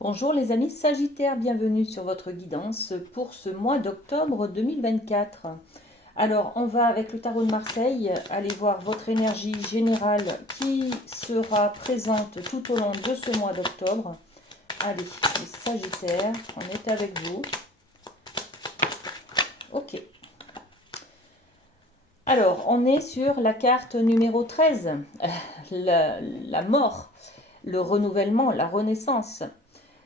Bonjour les amis Sagittaires, bienvenue sur votre guidance pour ce mois d'octobre 2024. Alors, on va avec le tarot de Marseille aller voir votre énergie générale qui sera présente tout au long de ce mois d'octobre. Allez, les Sagittaires, on est avec vous. Ok. Alors, on est sur la carte numéro 13, la mort, le renouvellement, la renaissance.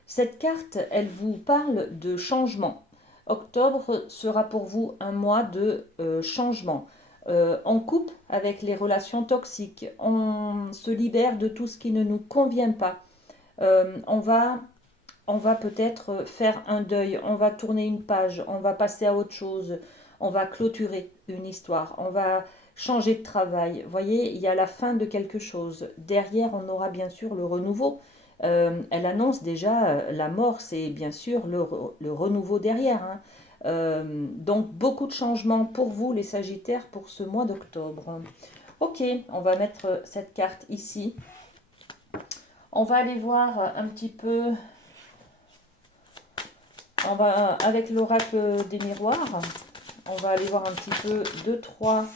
Cette carte, elle vous parle de changement. Octobre sera pour vous un mois de changement. On coupe avec les relations toxiques, on se libère de tout ce qui ne nous convient pas. On va peut-être faire un deuil, on va tourner une page, on va passer à autre chose, on va clôturer une histoire, on va changer de travail. Vous voyez, il y a la fin de quelque chose. Derrière, on aura bien sûr le renouveau. Elle annonce déjà la mort, c'est bien sûr le renouveau derrière, hein. Donc beaucoup de changements pour vous les Sagittaires pour ce mois d'octobre. Ok, on va mettre cette carte ici. On va aller voir un petit peu, on va avec l'oracle des miroirs, on va aller voir un petit peu deux, trois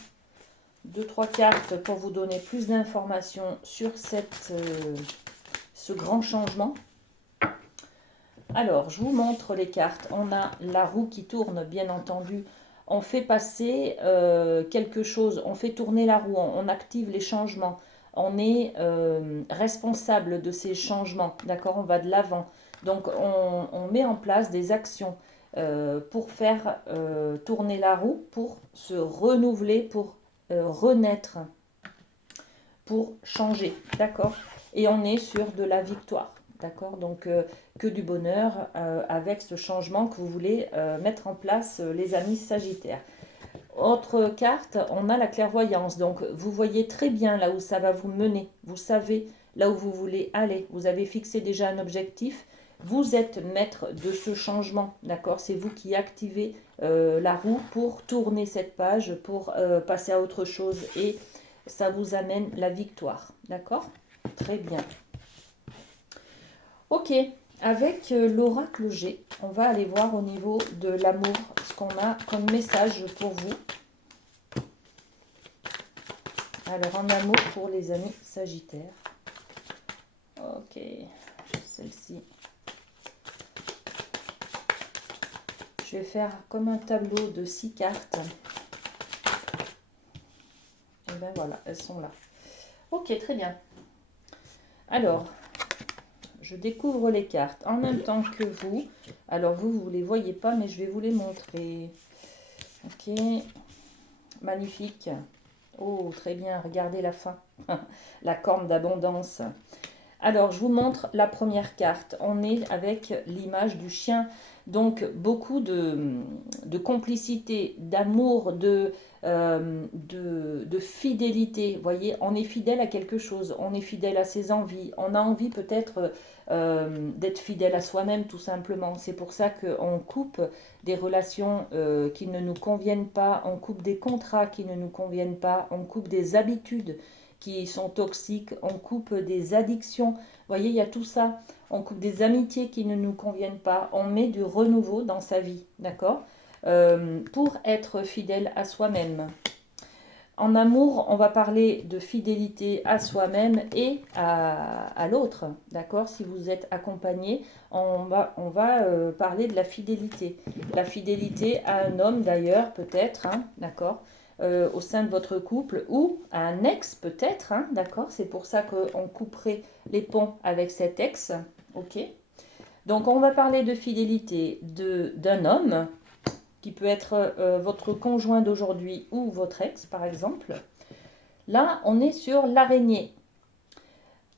cartes pour vous donner plus d'informations sur ce grand changement. Alors, je vous montre les cartes. On a la roue qui tourne, bien entendu. On fait passer quelque chose, on fait tourner la roue, on active les changements. On est responsable de ces changements, d'accord? On va de l'avant. Donc, on met en place des actions pour faire tourner la roue, pour se renouveler, pour renaître, pour changer, d'accord? Et on est sur de la victoire, d'accord? Donc que du bonheur avec ce changement que vous voulez mettre en place, les amis Sagittaires. Autre carte, on a la clairvoyance. Donc vous voyez très bien là où ça va vous mener. Vous savez là où vous voulez aller. Vous avez fixé déjà un objectif. Vous êtes maître de ce changement, d'accord? C'est vous qui activez la roue pour tourner cette page, pour passer à autre chose et ça vous amène la victoire, d'accord? Très bien. Ok, avec l'oracle G, on va aller voir au niveau de l'amour ce qu'on a comme message pour vous. Alors, en amour pour les amis Sagittaires. Ok, celle-ci. Je vais faire comme un tableau de 6 cartes. Et ben voilà, elles sont là. Ok, très bien. Alors, je découvre les cartes en même temps que vous. Alors, vous ne les voyez pas, mais je vais vous les montrer. Ok, magnifique. Oh, très bien, regardez la fin. La corne d'abondance. Alors, je vous montre la première carte. On est avec l'image du chien. Donc, beaucoup de complicité, d'amour, de fidélité. Vous voyez, on est fidèle à quelque chose. On est fidèle à ses envies. On a envie peut-être d'être fidèle à soi-même, tout simplement. C'est pour ça qu'on coupe des relations qui ne nous conviennent pas. On coupe des contrats qui ne nous conviennent pas. On coupe des habitudes qui sont toxiques, on coupe des addictions. Vous voyez, il y a tout ça. On coupe des amitiés qui ne nous conviennent pas. On met du renouveau dans sa vie, d'accord? Pour être fidèle à soi-même. En amour, on va parler de fidélité à soi-même et à l'autre, d'accord? Si vous êtes accompagné, on va parler de la fidélité. La fidélité à un homme d'ailleurs, peut-être, hein, d'accord? Au sein de votre couple ou à un ex peut-être, hein, d'accord? C'est pour ça qu'on couperait les ponts avec cet ex, ok? Donc on va parler de fidélité d'un homme qui peut être votre conjoint d'aujourd'hui ou votre ex par exemple. Là, on est sur l'araignée.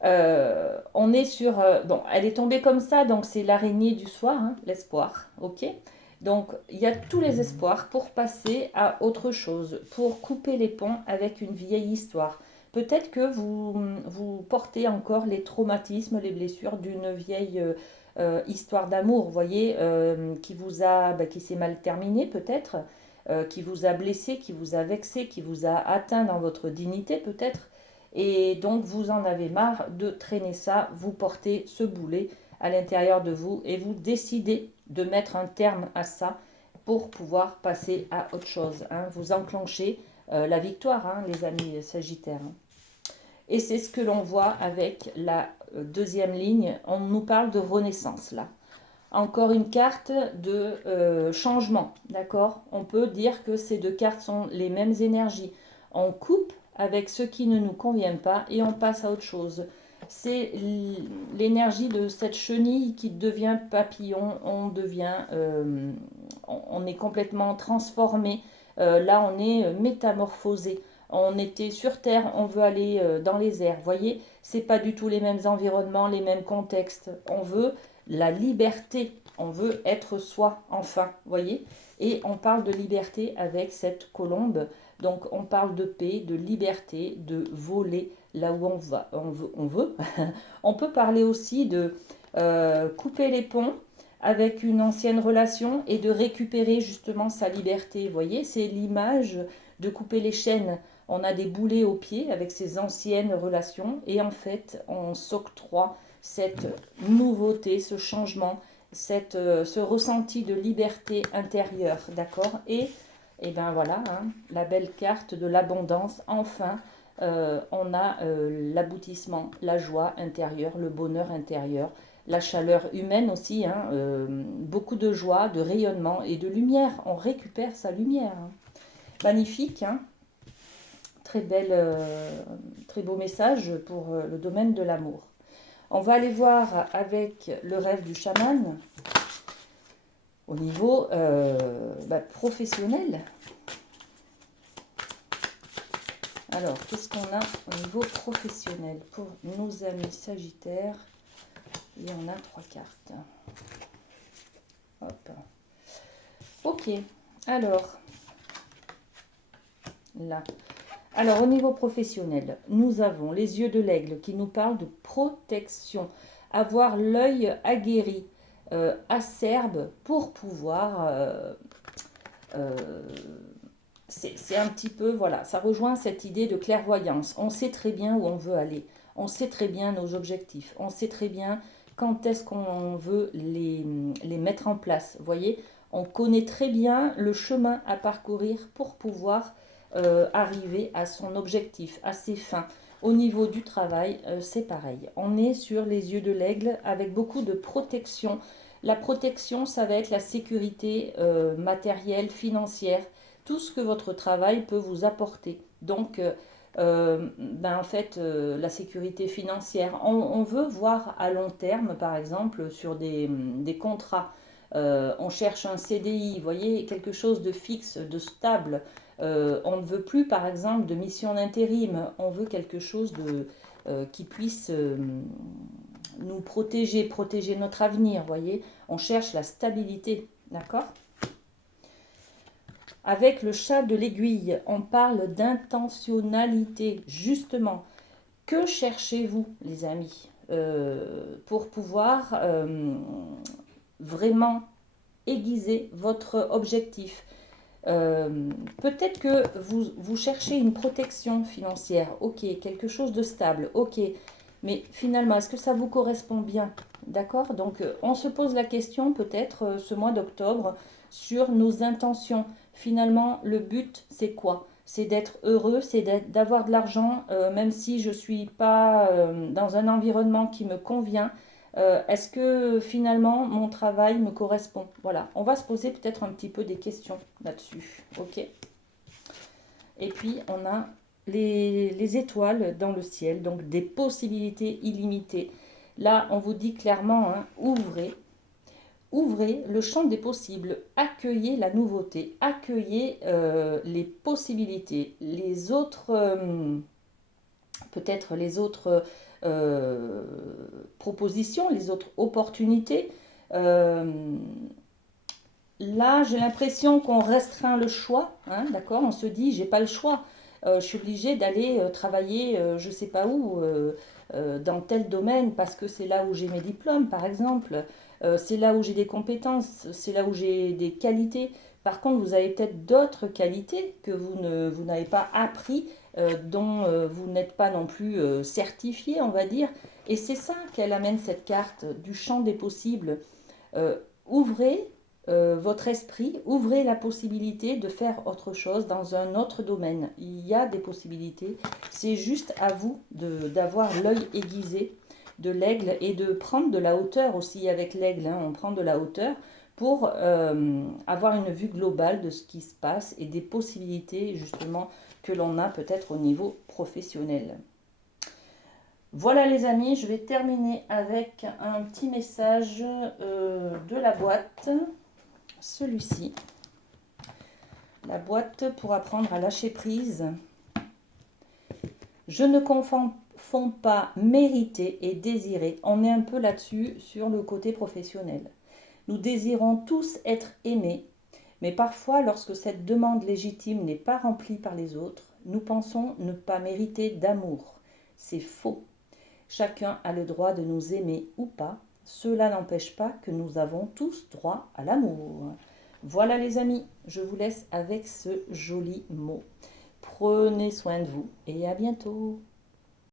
On est sur... bon, elle est tombée comme ça, donc c'est l'araignée du soir, hein, l'espoir, ok? Donc, il y a tous les espoirs pour passer à autre chose, pour couper les ponts avec une vieille histoire. Peut-être que vous portez encore les traumatismes, les blessures d'une vieille histoire d'amour, vous voyez, qui s'est mal terminée peut-être, qui vous a blessé, qui vous a vexé, qui vous a atteint dans votre dignité peut-être. Et donc vous en avez marre de traîner ça, vous portez ce boulet à l'intérieur de vous et vous décidez de mettre un terme à ça pour pouvoir passer à autre chose. Hein. Vous enclenchez la victoire, hein, les amis Sagittaires. Et c'est ce que l'on voit avec la deuxième ligne. On nous parle de renaissance là. Encore une carte de changement, d'accord? On peut dire que ces deux cartes sont les mêmes énergies. On coupe avec ce qui ne nous convient pas et on passe à autre chose. C'est l'énergie de cette chenille qui devient papillon, on est complètement transformé. Là, on est métamorphosé. On était sur Terre, on veut aller dans les airs. Vous voyez, c'est pas du tout les mêmes environnements, les mêmes contextes. On veut la liberté, on veut être soi, enfin, vous voyez. Et on parle de liberté avec cette colombe. Donc on parle de paix, de liberté, de voler là où on va, on veut. On peut parler aussi de couper les ponts avec une ancienne relation et de récupérer justement sa liberté. Vous voyez, c'est l'image de couper les chaînes. On a des boulets aux pieds avec ces anciennes relations et en fait, on s'octroie cette nouveauté, ce changement, ce ressenti de liberté intérieure, d'accord? Et ben voilà, hein, la belle carte de l'abondance, enfin, on a l'aboutissement, la joie intérieure, le bonheur intérieur, la chaleur humaine aussi, hein, beaucoup de joie, de rayonnement et de lumière. On récupère sa lumière. Hein. Magnifique, hein, très belle, très beau message pour le domaine de l'amour. On va aller voir avec le rêve du chaman au niveau professionnel. Alors, qu'est-ce qu'on a au niveau professionnel pour nos amis Sagittaires? Et on a 3 cartes. Hop. Ok. Alors, là. Alors, au niveau professionnel, nous avons les yeux de l'aigle qui nous parlent de protection. Avoir l'œil aguerri, acerbe pour pouvoir... c'est un petit peu, voilà, ça rejoint cette idée de clairvoyance. On sait très bien où on veut aller. On sait très bien nos objectifs. On sait très bien quand est-ce qu'on veut les mettre en place. Vous voyez, on connaît très bien le chemin à parcourir pour pouvoir arriver à son objectif, à ses fins. Au niveau du travail, c'est pareil. On est sur les yeux de l'aigle avec beaucoup de protection. La protection, ça va être la sécurité matérielle, financière, tout ce que votre travail peut vous apporter. Donc, en fait, la sécurité financière, on veut voir à long terme, par exemple, sur des contrats. On cherche un CDI, vous voyez, quelque chose de fixe, de stable. On ne veut plus, par exemple, de mission d'intérim. On veut quelque chose qui puisse nous protéger, protéger notre avenir, vous voyez. On cherche la stabilité, d'accord? Avec le chat de l'aiguille, on parle d'intentionnalité, justement. Que cherchez-vous, les amis, pour pouvoir vraiment aiguiser votre objectif? Peut-être que vous cherchez une protection financière, ok, quelque chose de stable, ok, mais finalement, est-ce que ça vous correspond bien? D'accord? Donc, on se pose la question peut-être ce mois d'octobre sur nos intentions. Finalement, le but, c'est quoi? C'est d'être heureux, c'est d'avoir de l'argent, même si je ne suis pas dans un environnement qui me convient. Est-ce que finalement mon travail me correspond? Voilà, on va se poser peut-être un petit peu des questions là-dessus. Ok. Et puis on a les étoiles dans le ciel, donc des possibilités illimitées. Là, on vous dit clairement, hein, ouvrez le champ des possibles, accueillez la nouveauté, accueillez les possibilités, les autres, peut-être les autres propositions, les autres opportunités. Là, j'ai l'impression qu'on restreint le choix, hein, d'accord? On se dit, j'ai pas le choix. Je suis obligée d'aller travailler, je sais pas où, dans tel domaine, parce que c'est là où j'ai mes diplômes, par exemple. C'est là où j'ai des compétences, c'est là où j'ai des qualités. Par contre, vous avez peut-être d'autres qualités que vous n'avez pas appris dont vous n'êtes pas non plus certifié, on va dire. Et c'est ça qu'elle amène cette carte du champ des possibles. Ouvrez votre esprit, ouvrez la possibilité de faire autre chose dans un autre domaine. Il y a des possibilités. C'est juste à vous d'avoir l'œil aiguisé de l'aigle et de prendre de la hauteur aussi avec l'aigle. Hein. On prend de la hauteur pour avoir une vue globale de ce qui se passe et des possibilités justement que l'on a peut-être au niveau professionnel. Voilà les amis, je vais terminer avec un petit message de la boîte. Celui-ci. La boîte pour apprendre à lâcher prise. Je ne confonds pas mériter et désirer. On est un peu là-dessus sur le côté professionnel. Nous désirons tous être aimés, mais parfois, lorsque cette demande légitime n'est pas remplie par les autres, nous pensons ne pas mériter d'amour. C'est faux. Chacun a le droit de nous aimer ou pas. Cela n'empêche pas que nous avons tous droit à l'amour. Voilà les amis, je vous laisse avec ce joli mot. Prenez soin de vous et à bientôt.